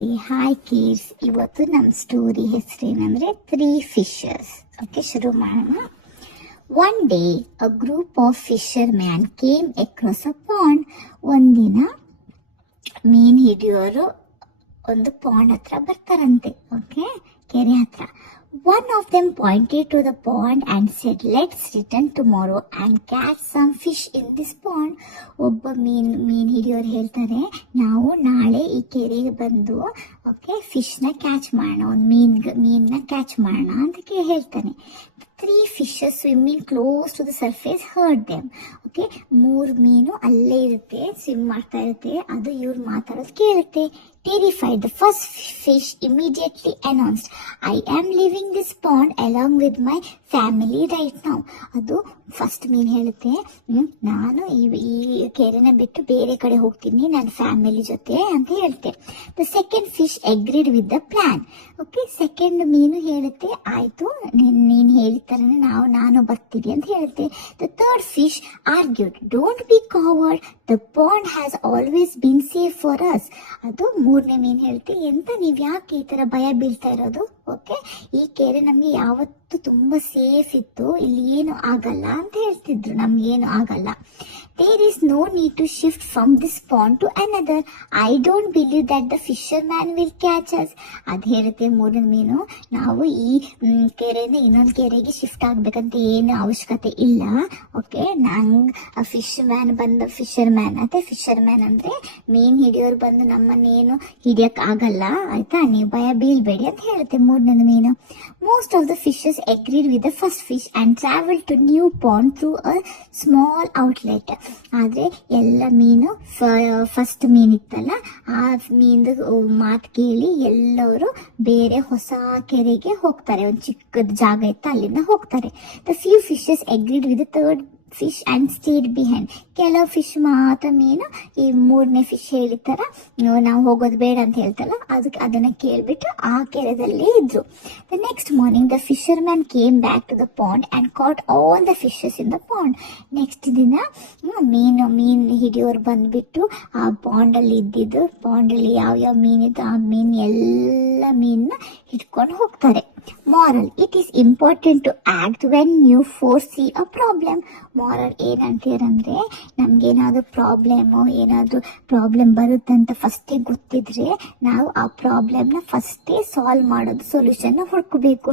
Hi kids, ಇವತ್ತು ನಮ್ಮ story ಹೆಸರೇನಂದ್ರೆ 3 Fisher's. Okay, ಶುರು ಮಾಡೋಣ. One day a group of Fisher man came across a pond. ಒಂದಿನ ಮೀನ್ ಹಿಡಿಯೋರು ಒಂದು ಪಾಂಡ್ ಹತ್ರ ಬರ್ತಾರಂತೆ. ಓಕೆ, ಕೆರೆ ಹತ್ರ. One of them pointed to the pond and said, "Let's return tomorrow and catch some fish in this pond." ಒಬ್ಬ ಮೀನ್ ಹಿಡಿಯೋರು ಹೇಳ್ತಾರೆ, ನಾವು ನಾಳೆ ಈ ಕೆರೆಗೆ ಬಂದು ಫಿಶ್ನ ಕ್ಯಾಚ್ ಮಾಡೋಣ, ಒಂದು ಮೀನ್ನ ಕ್ಯಾಚ್ ಮಾಡೋಣ ಅಂತ ಹೇಳ್ತಾನೆ. 3 fishes swimming close to the surface heard them. Okay, 3 ಮೀನು ಅಲ್ಲೇ ಇರುತ್ತೆ, ಸ್ವಿಮ್ ಮಾಡ್ತಾ ಇರುತ್ತೆ. ಅದು ಇವ್ರು ಮಾತಾಡೋದು ಕೇಳುತ್ತೆ. Terrified, the first fish immediately announced, "I am leaving this pond along with my family right now." ಅದು ಫಸ್ಟ್ ಮೀನ್ ಹೇಳುತ್ತೆ, ನಾನು ಈ ಕೆರೆನ ಬಿಟ್ಟು ಬೇರೆ ಕಡೆ ಹೋಗ್ತೀನಿ ನನ್ನ ಫ್ಯಾಮಿಲಿ ಜೊತೆ ಅಂತ ಹೇಳುತ್ತೆ. The second fish agreed with the plan. Okay, second ಮೀನು ಹೇಳುತ್ತೆ, ಆಯ್ತು ನೀನು ಹೇಳಿದ ನಾನು ಬರ್ತೀನಿ ಅಂತ ಹೇಳುತ್ತೆ. The third fish argued, "don't be coward, the pond has always been safe for us." ಅದು ಮೂರನೇ ಮೀನ್ ಹೇಳುತ್ತೆ, ಎಂತ ನೀವ್ ಯಾಕೆ ಈ ತರ ಭಯ ಬೀಳ್ತಾ ಇರೋದು? ಓಕೆ, ಈ ಕೆರೆ ನಮ್ಗೆ ಯಾವತ್ತು ತುಂಬಾ ಸೇಫ್ ಇತ್ತು, ಇಲ್ಲಿ ಏನು ಆಗಲ್ಲ ಅಂತ ಹೇಳ್ತಿದ್ರು, ನಮ್ಗೆ ಏನು ಆಗಲ್ಲ. There is no need to shift from this pond to another. I don't believe that the fisherman will catch us. ಅದ್ ಹೇಳುತ್ತೆ ಮೂರನೇ ಮೀನು, ನಾವು ಈ ಕೆರೆಯಿಂದ ಇನ್ನೊಂದು ಕೆರೆಗೆ ಶಿಫ್ಟ್ ಆಗ್ಬೇಕಂತ ಏನು ಅವಶ್ಯಕತೆ ಇಲ್ಲ. ಓಕೆ, ಫಿಶರ್ ಮ್ಯಾನ್ ಅಂದ್ರೆ ಮೀನ್ ಹಿಡಿಯೋರು ಬಂದು ನಮ್ಮನ್ನೇನು ಹಿಡಿಯಕ್ ಆಗಲ್ಲ, ಆಯ್ತಾ, ನೀವು ಭಯ ಬೀಳ್ಬೇಡಿ ಅಂತ ಹೇಳುತ್ತೆ ಮೂರನೇ ಮೀನು. Most of the fishes agreed with the first fish and traveled to new pond through a small outlet. ಆದ್ರೆ ಎಲ್ಲ ಮೀನು ಫಸ್ಟ್ ಮೀನ್ ಇತ್ತಲ್ಲ, ಆ ಮೀನ್ದು ಮಾತು ಕೇಳಿ ಎಲ್ಲರೂ ಬೇರೆ ಹೊಸ ಕೆರೆಗೆ ಹೋಗ್ತಾರೆ. ಒಂದು ಚಿಕ್ಕದ ಜಾಗ ಇತ್ತು, ಅಲ್ಲಿಂದ ಹೋಗ್ತಾರೆ. The few fishes agreed with the third fish and stayed behind. ಕೆಲವು ಫಿಶ್ ಮಾತ್ರ ಮೀನು ಈ ಮೂರನೇ ಫಿಶ್ ಹೇಳಿರ್ತಾರ, ನಾವು ಹೋಗೋದು ಬೇಡ ಅಂತ ಹೇಳ್ತಲ್ಲ, ಅದನ್ನ ಕೇಳ್ಬಿಟ್ಟು ಆ ಕೆರೆದಲ್ಲಿ ಇದ್ರು. The next morning the fisherman came back to the pond and caught all the fishes in the pond. Next ದಿನ ಮೀನ್ ಹಿಡಿಯೋರು ಬಂದ್ಬಿಟ್ಟು ಆ ಪಾಂಡಲ್ಲಿ ಯಾವ ಮೀನ್ ಇತ್ತು ಆ ಎಲ್ಲ ಮೀನ್ನ ಹಿಡ್ಕೊಂಡು ಹೋಗ್ತಾರೆ. Moral, it is important to act when you foresee a problem. Moral ಏನಂತೀರಂದ್ರೆ, ನಮ್ಗೇನಾದ್ರೂ ಪ್ರಾಬ್ಲಮ್ ಬರುತ್ತೆ ಅಂತ ಫಸ್ಟೇ ಗೊತ್ತಿದ್ರೆ ನಾವು ಆ ಪ್ರಾಬ್ಲಮ್ನ ಫಸ್ಟೇ ಸಾಲ್ವ್ ಮಾಡೋದು, ಸೊಲ್ಯೂಷನ್ ಹುಡ್ಕೋಬೇಕು.